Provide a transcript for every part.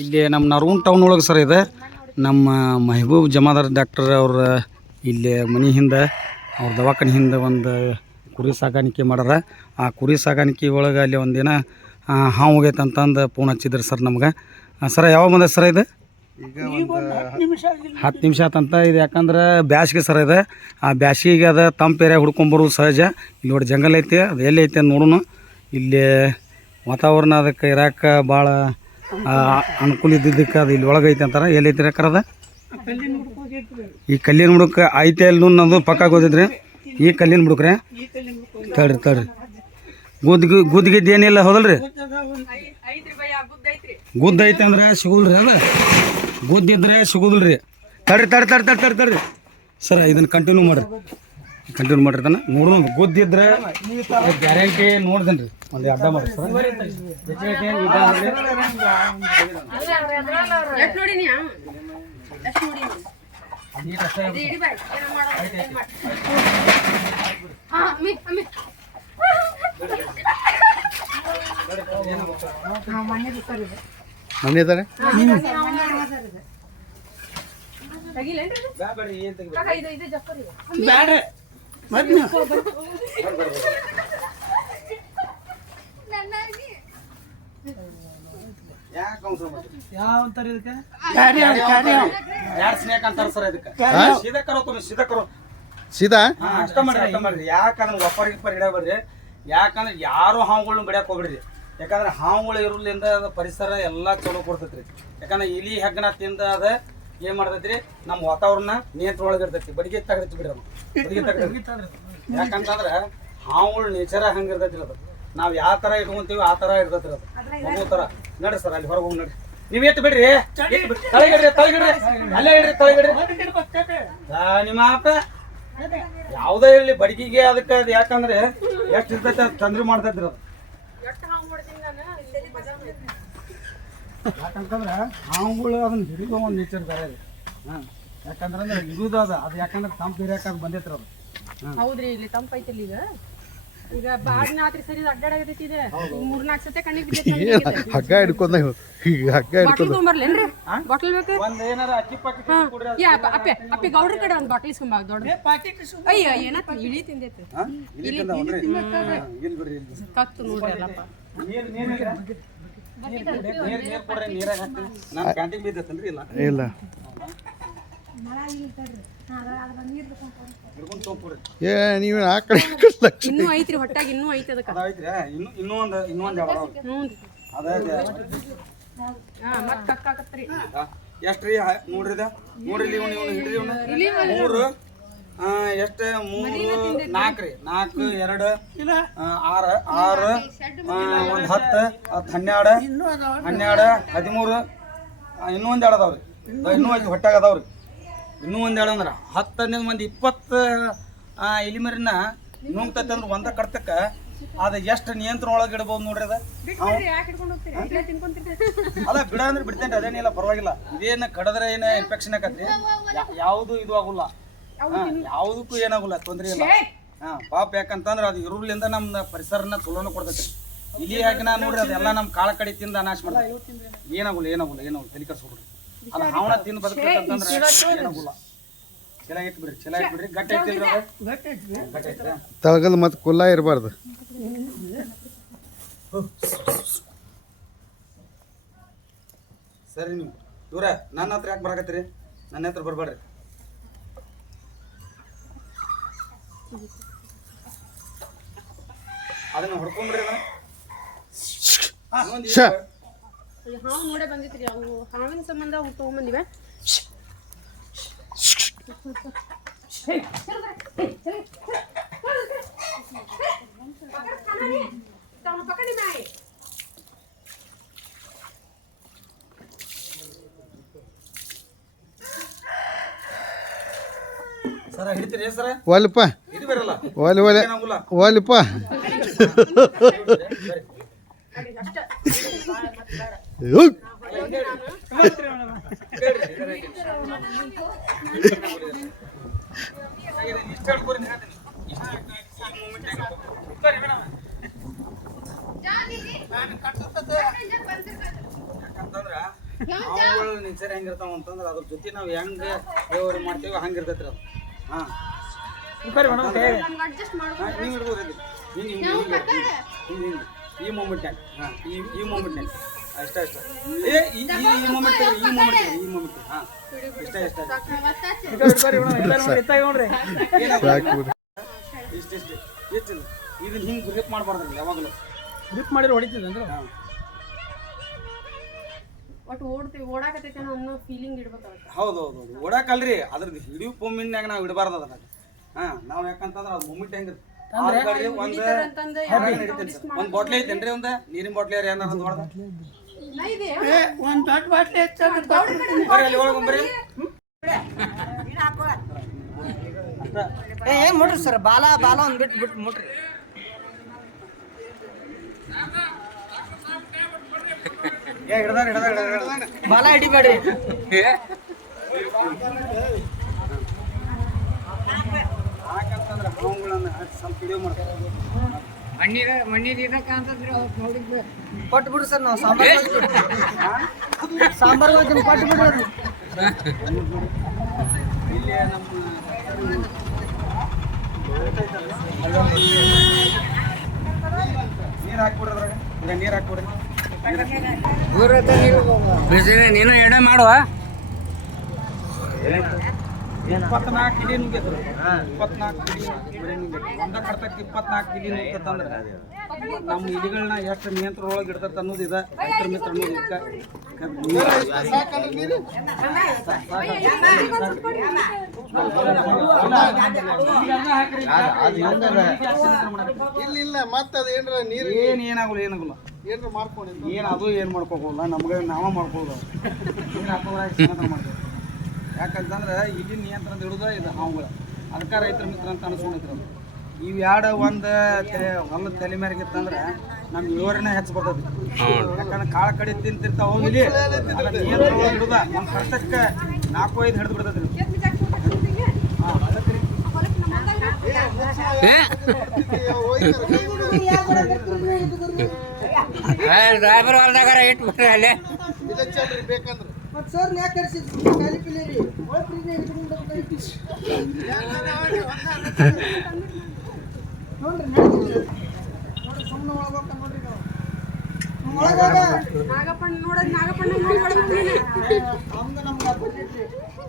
ಇಲ್ಲಿ ನಮ್ಮ ನರಗುಂದ ಟೌನ್ ಒಳಗೆ ಸರ್ ಇದೆ. ನಮ್ಮ ಮೆಹಬೂಬ್ ಜಮಾದಾರ್ ಡಾಕ್ಟರ್ ಅವ್ರ ಇಲ್ಲಿ ಮನೆ ಹಿಂದೆ ಅವ್ರ ದವಾಖಾನೆ ಹಿಂದೆ ಒಂದು ಕುರಿ ಸಾಗಾಣಿಕೆ ಮಾಡ್ಯಾರ. ಆ ಕುರಿ ಸಾಗಾಣಿಕೆ ಒಳಗೆ ಅಲ್ಲಿ ಒಂದಿನ ಹಾವು ಹೋಗೈತೆ ಅಂತಂದು ಫೋನ್ ಹಚ್ಚಿದ್ರು ಸರ್ ನಮ್ಗೆ. ಸರ ಯಾವಾಗ ಬಂದ ಸರ್ ಇದು? ಈಗ ಒಂದು 10 ನಿಮಿಷ ಆತಂತ. ಇದು ಯಾಕಂದ್ರೆ ಬ್ಯಾಸಿಗೆ ಸರ್ ಇದೆ. ಆ ಬ್ಯಾಸಿಗೆ ಅದು ತಂಪು ಏರಿಯಾ ಹುಡ್ಕೊಂಬರೋದು ಸಹಜ. ಇಲ್ಲಿ ನೋಡಿ ಜಂಗಲ್ ಐತಿ, ಅದು ಎಲ್ಲಿ ಐತೆ ಅಂತ ನೋಡೋಣ. ಇಲ್ಲಿ ವಾತಾವರಣ ಅದಕ್ಕೆ ಇರೋಕೆ ಭಾಳ ಅನುಕೂಲ ಇದ್ದಿದ್ದಕ್ಕೆ ಅದು ಇಲ್ಲಿ ಒಳಗೆ ಐತೆ ಅಂತಾರೆ. ಎಲ್ಲಿ ಐತಿ ಯಾಕರದ ಈ ಕಲ್ಲಿನ ಹುಡುಕ ಐತೆ ಅಲ್ಲಿ ನನ್ನದು ಪಕ್ಕ ಗೊತ್ತಿದ್ರಿ. ಈ ಕಲ್ಲಿನ ಹುಡುಕ್ರೆ ತಡ್ರಿ ಗುದ್ದಿದ್ದು ಏನಿಲ್ಲ ಹೌದಲ್ರಿ? ಗುದ್ದ ಐತೆ ಅಂದ್ರೆ ಸಿಗುದಿಲ್ರಿ, ಅದ ಗುದ್ದಿದ್ರೆ ಸಿಗುದಿಲ್ರಿ. ತಡ್ರಿ ಸರ ಇದನ್ನು ಕಂಟಿನ್ಯೂ ಮಾಡಿರ್ತಾನೆ ನೋಡೋಣ. ಗುದ್ದಿದ್ರೆ ಗ್ಯಾರಂಟಿ ನೋಡ್ದೇನೆ ರೀ. ಒಂದು ಅಡ್ಡ ಮಾಡಿ ಸರ್ ಮನೆ ಇದ್ದಾರೆ. ಸೀದಾ ಅಷ್ಟ ಮಾಡ್ರಿ. ಯಾಕಂದ್ರೆ ಒಪ್ಪರ್ ಗಿಪ್ಪರ್ ಇಡಬೇಡ್ರಿ. ಯಾಕಂದ್ರೆ ಯಾರು ಹಾವುಗಳನ್ನ ಬಿಡಕ್ಕೆ ಹೋಗ್ಬಿಡ್ರಿ. ಯಾಕಂದ್ರೆ ಹಾವುಗಳು ಇರೋದ್ರಿಂದ ಅದು ಪರಿಸರ ಎಲ್ಲ ಚಲೋ ಕೊಡ್ತೈತ್ರಿ. ಯಾಕಂದ್ರೆ ಇಲಿ ಹೆಗ್ಗನ ತಿಂದ ಅದ ಏನ್ ಮಾಡ್ತೈತ್ರಿ, ನಮ್ಮ ವಾತಾವರಣ ನಿಯಂತ್ರಣ ಒಳಗೆ ಇರ್ತೈತಿ. ಬಡಿಗೆ ತೆಗ್ದೈತಿ ಬಿಡ್ರಿ, ಬಡಿಗೆ ತೆಗ್ದೈತಿ. ಯಾಕಂತಂದ್ರೆ ಹಾವುಗಳು ನೇಚರ ಹಂಗೆ ಇರ್ತೈತಿ. ಅದು ನಾವು ಯಾವ ಥರ ಇಟ್ಕೊಂತೀವಿ ಆ ಥರ ಇರ್ತೈತಿ. ಅದು ಮಗು ಥರ ನಡ್ರಿ ಸರ್. ಅಲ್ಲಿ ಹೊರಗೆ ಹೋಗಿ ನಡ್ರಿ. ನೀವು ಎತ್ತು ಬಿಡ್ರಿ, ತಳಗಿಡ್ರಿ ಅಲ್ಲೇ ಇಡ್ರಿ, ತಳಗಿಡ್ರಿ. ನಿಮ್ಮ ಅಪ್ಪ ಯಾವುದೇ ಇರಲಿ ಬಡಗಿಗೆ ಅದಕ್ಕೆ ಅದು ಯಾಕಂದ್ರೆ ಎಷ್ಟು ಇರ್ತೈತೆ ಅದು ತೊಂದ್ರೆ ಮಾಡ್ತೈತ್ರಿ. ಅದು ಯಾಕಂತಂದ್ರೆ ಹಾವುಗಳು ಅದನ್ನ ಹಿಡಿದೋ ಒಂದು ನೇಚರ್ ಬೇರೆ ಇದೆ. ಯಾಕಂದ್ರೆ ಅಂದ್ರೆ ಇರುದು ಅದು ಯಾಕಂದ್ರೆ ತಂಪು ಹಿರಿಯಾಕ ಅದು ಬಂದೈತ್ರಿ. ಅದು ಹೌದ್ರಿ, ಇಲ್ಲಿ ತಂಪ ಐತಿಲ್ಲ. ಈಗ ಬಾಗಿನ ಆತ್ರಿ ಸರಿ ಅಡ್ಡಾಡಕತ್ತೈತಿ. ಇದೆ 3-4 ಸತೆ ಕಣ್ಣಿಗೆ ಬಿದ್ದೈತಿ. ಹಗ್ಗ ಹಿಡ್ಕೊಂಡ ತೊಗೊಂಬರ್ಲೇನ್ರಿ? ಬಾಟಲ್ ಬೇಕು? ಒಂದ್ ಏನಾರ ಅಕ್ಕಿ ಪಾಕಿಟ್ ಕೊಡ್ರಿ. ಅಪ್ಪಿ ಗೌಡ್ರ ಕಡೆ ಒಂದು ಬಾಟಲ್ ಇಸ್ಕೊಂಬ ದೊಡ್ಡ. ಅಯ್ಯ ಏನತ್ತ ಇಳಿ ತಿಂದೈತಿ. ಕತ್ತು ನೋಡ್ರಿ ಅಲ್ಲಪ್ಪ. ನೀರ್ ಕೊಡ್ರಿ, ನೀರಾಗ ಹಾಕ್ತೀನಿ. ನಾನು ಕ್ಯಾಂಟೀನ್ ಬಿದ್ದೈತನ್ರಿ. ಇಲ್ಲ ಏ ನೀವು ಆ ಕಡೆ ಇನ್ನೂ ಐತ್ರಿ ಹೊಟ್ಟಾಗ, ಇನ್ನೂ ಐತಿ ಅದಕ್ಕೆ. ಇನ್ನೂ ಒಂದು ಮತ್ತೆ ಕಕ್ಕಾಕತ್ರಿ. ಎಷ್ಟ್ರಿ ನೋಡ್ರಿ ನೋಡ್ರಿ ಇವನು ಹಿಡ್ರಿ. ಇವನು 3 ಎಷ್ಟು 3 4 ರೀ. 4 2 6 6 ಒಂದು 10 12 12 13 ಇನ್ನೂ ಒಂದು 2 ಅದಾವ್ರಿ. ಇನ್ನೂ ಹೊಟ್ಟಾಗ ಅದಾವ್ರಿ. ಇನ್ನೂ ಒಂದು 2 ಅಂದ್ರೆ 10 ಮಂದಿ 20 ಇಲಿಮರಿನ ನುಂಗ್ತೈತೆ ಅಂದ್ರೆ ಒಂದ ಕಡ್ತಕ್ಕ ಅದು ಎಷ್ಟು ನಿಯಂತ್ರಣ ಒಳಗೆ ಇಡ್ಬೋದು ನೋಡ್ರಿ. ಅದ ಅದ ಬಿಡ ಅಂದ್ರೆ ಬಿಡ್ತೇನೆ, ಅದೇನಿಲ್ಲ ಪರವಾಗಿಲ್ಲ. ಇದೇನು ಕಡದ್ರೆ ಏನು ಇನ್ಫೆಕ್ಷನ್ ಆಕತ್ರಿ, ಯಾವುದು ಇದು ಆಗುಲ್ಲ, ಯಾವುದಕ್ಕೂ ಏನಾಗುಲ್ಲ, ತೊಂದರೆ ಇಲ್ಲ. ಪಾಪ ಯಾಕಂತಂದ್ರೆ ಅದು ಇರುವುದರಿಂದ ನಮ್ಮ ಪರಿಸರನ ಚಲೋನ ಕೊಡ್ತೈತ್ರಿ. ಇಲಿ ಹಾಕಿನ ನೋಡ್ರಿ ಅದೆಲ್ಲ ನಮ್ಮ ಕಾಳ ಕಡೆ ತಿಂದ ನಾಶ ಮಾಡ್ತೈತಿ. ಏನಾಗುಲ್ಲ ತಲೆ ಕರ್ಸ್ಕೊಬಿಡ್ರಿ. ಅದು ಹಾವಣ ತಿಂದು ಬದುಕಂತಂದ್ರೆ ಏನಾಗುಲ್ಲ. ಚಲ ಇಟ್ಬಿಡ್ರಿ ಗಟ್ಟಿ ಐತಿ. ತಳಗಲ್ ಮತ್ತೆ ಕುಲ್ಲ ಇರಬಾರ್ದು. ಸರಿ, ನೀವು ದೂರ ನನ್ನ ಹತ್ರ ಯಾಕೆ ಬರಾಕತ್ತೀರಿ? ನನ್ನ ಹತ್ರ ಬರ್ಬೇಡ್ರಿ. ಅದನ್ನ ಹೊಡ್ಕೊಂಡ್ರಿ. ಹಾವು ನೋಡೇ ಬಂದಿತ್ರಿ. ಅವು ಹಾವಿನ ಸಂಬಂಧ ಅವು ತಗೊಂಬಂದಿವೆ. ಸರ ಹಿಡಿತೀರಿ ಸರ? ಒಲ್ಲಪ್ಪ ಇದು ಬರಲ್ಲ. ಒಲ್ಲಪ್ಪ ಯಾಕಂತಂದ್ರ ಹಾವುಗಳು ನೇಚರ್ ಹೆಂಗಿರ್ತಾವ ಅಂತಂದ್ರೆ ಅದ್ರ ಜೊತೆ ನಾವು ಹೆಂಗ್ ವ್ಯವಹಾರ ಮಾಡ್ತೀವಿ ಹಂಗಿರ್ತೈತ್ರಿ ಅದು. ಹಾ ನಮ್ಗೆ ಅಡ್ಜಸ್ಟ್ ಮಾಡ್ಕೊ ನೀವು ಇಡ್ಬೋದು ಇಲ್ಲಿ ಹಿಂಗೆ ಹಿಂಗೆ ಹಿಂಗೆ ಹಿಂಗೆ ಹಿಂಗೆ ಈ ಮೂಮೆಂಟ್ನಾಗ ಹಾಂ ಈ ಮೂಮೆಂಟ್ನಾಗ ಅಷ್ಟ ಅಷ್ಟ ಏ ಈ ಮೂಮೆಂಟ್ ಈ ಮೂಮೆಂಟ್ ಹಾಂ ಇಷ್ಟ ಇಷ್ಟ ಸಾಕು ಬಿಡು. ಇಷ್ಟು ಇಷ್ಟು ಇದನ್ನ ಹಿಂಗೆ ಗ್ರಿಪ್ ಮಾಡಬಾರ್ದು ಯಾವಾಗಲೂ ಗ್ರಿಪ್ ಮಾಡಿದ್ರೆ ಹೊಡಿತಿದ್ದೆ ಅಂದ್ರೆ ಹಾಂ ಒಟ್ಟು ಓಡಾಕತೈತೆ ಅನ್ನೋ ಫೀಲಿಂಗ್ ಇಡ್ಬೇಕಾಗುತ್ತೆ. ಹೌದು ಹೌದು ಹೌದು ಓಡಾಕಲ್ರಿ ಅದ್ರದ್ದು ಹಿಡಿಯೋ ಪೊಮ್ಮಿನ್ಯಾಗ ನಾವು ಇಡಬಾರ್ದು ಅದನ್ನ ಹಾಂ ನಾವು ಯಾಕಂತಂದ್ರೆ ಅದು ಮೂಮೆಂಟ್ ಹೆಂಗೆ ಒಂದು ಬಾಟ್ಲಿ ಐತೇನ್ರಿ ಒಂದು ನೀರಿನ ಬಾಟ್ಲಿ ಏನಾರ ಒಂದು ಹೊಡೆದ ಒಂದು ದೊಡ್ಡ ಬಾಟ್ಲಿ ಬರ್ರಿ ಅಲ್ಲಿ ಒಳಗೆ ಬರ್ರಿ ಏನ್ ಮುಟ್ರಿ ಸರ್ ಬಾಲ ಒಂದ್ ಬಿಟ್ಟು ಮುಟ್ರಿ ಏ ಹಿಡ್ದಾರ ಬಾಲ ಹಿಡಿಬೇಡ್ರಿ ಯಾಕಂತಂದ್ರೆ ಹಾವುಗಳನ್ನ ಸ್ವಲ್ಪ ಹಿಡಿಯೋ ಮಾಡ್ತಾರೆ ಕೊಟ್ಟು ಬಿಡ್ರಿ ಸರ್ ನಾವು ಸಾಂಬಾರ್ ಕೊಟ್ಟು ಬಿಡ್ರಿ ಇಲ್ಲಿ ನಮ್ಮ ನೀರು ಹಾಕ್ಬಿಡ್ರಿ ಅದ್ರಾಗ ನೀರು ಹಾಕ್ಬಿಡ್ರಿ ನೀನು ಎಡೆ ಮಾಡುವ 24 ಕಿಲಿ ನುಗ್ಗೈತ್ರಿ 24 ಕಿಲಿ ಒಂದ ಕರ್ತಕ್ಕೆ 24 ಕಿಲಿ ನುಗ್ಗತ್ತಂದ್ರೆ ನಮ್ಮ ಇಲಿಗಳನ್ನ ಎಷ್ಟು ನಿಯಂತ್ರಣ ಒಳಗೆ ಇಡ್ತೈತೆ ಅನ್ನೋದು ಇದೆ ರೈತರ ಮಿತ್ರ ಅನ್ನೋದು ಇಲ್ಲ ಮತ್ತೆ ಅದು ಏನ್ರ ನೀರು ಏನಾಗಲ್ಲ ಏನ್ರ ಮಾಡ್ಕೊಂಡಿಲ್ಲ ಏನು ಮಾಡ್ಕೋಬೋಲ್ಲ ನಮ್ಗೆ ನಾವ ಮಾಡ್ಕೊಳ್ಳೋದು ನೀರು ಹಾಕೋದ್ರಾಗ ಮಾಡ್ತೀವಿ ಯಾಕಂತಂದ್ರೆ ಇಲ್ಲಿ ನಿಯಂತ್ರಣ ಇಡೋದು ಇದು ಹಾವುಗಳು ಅದಕ್ಕೆ ರೈತರ ಮಿತ್ರ ಅಂತ ಅನ್ಸ್ಕೊಂಡಿದ್ರು ಇವು ಎರಡು ಒಂದು ಹೊಲದ ತಲೆ ಮೇರೆಗಿತ್ತಂದ್ರೆ ನಮ್ಮ ಇಳುವರಿನ ಹೆಚ್ಚು ಬರ್ತದೆ ಯಾಕಂದ್ರೆ ಕಾಳು ಕಡೆ ತಿಂತಿರ್ತಾವ ಇಲ್ಲಿ ನಿಯಂತ್ರಣ ಇಡುದ ಒಂದು ಕಷ್ಟಕ್ಕೆ 4-5 ಹಿಡಿದು ಬಿಡ್ತದ್ರಿ ಹಾಂ ಅದಕ್ಕೆ ರೀ ಡ್ರೈವರ್ ಹೊಲ್ದಾಗಾರ ಇಟ್ಟು ಬಿಟ್ರಿ ಅಲ್ಲೇ ಬೇಕಂದ್ರೆ ಸರ್ ಯಾಕೆ ನಾಗಪ್ಪಣ್ಣ ನೋಡೋದು ನಾಗಪ್ಪಣ್ಣ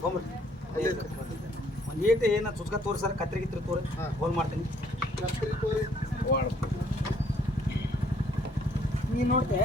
ಒಂದು ಏಟು ಏನು ಸುಸ್ಕ ತೋರಿ ಸರ್ ಕತ್ರಿಗಿತ್ರಿ ತೋರಿ ಹೋಲ್ ಮಾಡ್ತೀನಿ ನೀನು ನೋಡ್ತೆ